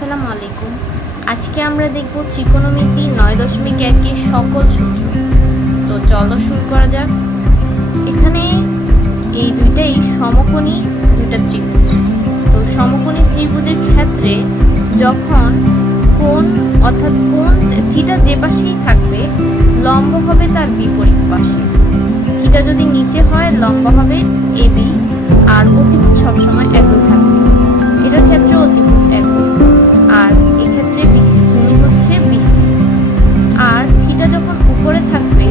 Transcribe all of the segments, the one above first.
আসসালামু আলাইকুম। আজকে আমরা দেখব ত্রিকোণমিতি 9.1 এর সকল সূত্র। তো চলো শুরু করা যাক। এখানে এই দুইটাই সমকোণী দুইটা ত্রিভুজ। তো সমকোণী ত্রিভুজের ক্ষেত্রে যখন কোণ অর্থাৎ কোণ থিটা যে পাশেই থাকবে লম্ব হবে তার বিপরীত পাশে। থিটা যদি নিচে হয় লম্ব হবে এবি, আর অতিভুজ সবসময় একই থাকবে। এটার ক্ষেত্রে অতিভুজ একই, আর এক্ষেত্রে বিসি ভূমি হচ্ছে বিসি। আর থিটা যখন উপরে থাকবে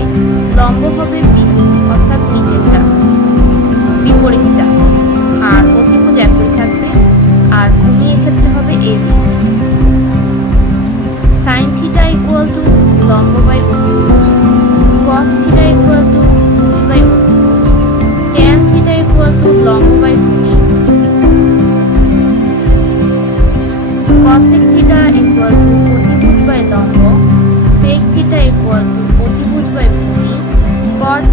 লম্ব হবে বিসি অর্থাৎ নিচেরটা বিপরীতটা, আর অতিভুজ একই থাকবে, আর ভূমি এক্ষেত্রে হবে AB. Sine theta equal to লম্ব বাই অতিভুজ, কস থিটা ইকুয়াল টু ভূমি বাই অতিভুজ, ট্যান থিটা ইকুয়াল টু লম্ব বাই ভূমি, cosec theta equal to অতিভুজ বাই লম্ব, sec theta equal to অতিভুজ বাই ভূমি, cot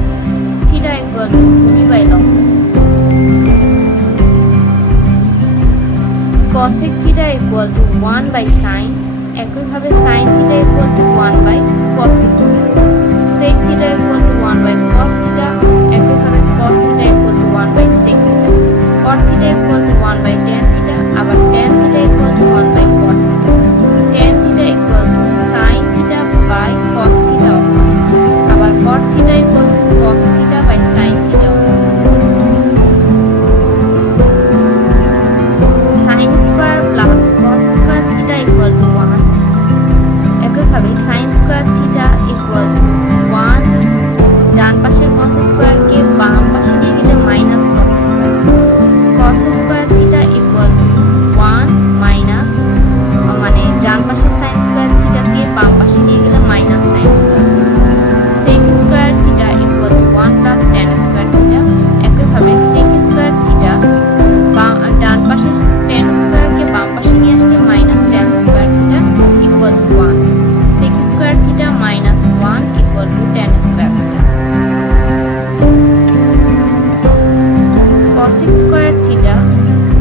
theta equal to ভূমি বাই লম্ব। cosec theta equal to 1 by sin, একইভাবে sin theta equal to 1 by cosec theta, sec theta equal to 1 by cos theta, একইভাবে cos theta equal to 1 by sec theta, cot theta equal to 1 by tan theta, আবার tan theta equal to 1 by cot theta, tan theta equal to sin theta by cos theta, আবার cot theta equal to cos theta by sin theta। sin square plus cos square theta equal to 1, একইভাবে sin square theta equal to 1, ডান পাশের cos square কে বাম পাশে নিয়ে গেলে minus cos square, cos square theta equal to 1 minus, মানে ডান পাশের sin square theta কে বাম পাশে নিয়ে গেলে minus sin square, sec square theta equal to 1 plus tan square theta, একইভাবে sec square theta ডান পাশের tan square কে বাম পাশে নিয়ে আসলে minus tan square theta equal to 1, sec square theta minus 1 equal to tan square theta, cosec square theta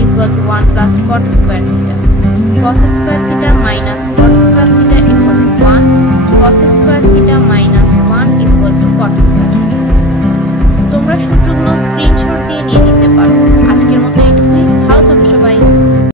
equal to 1 plus cot square theta, cos square theta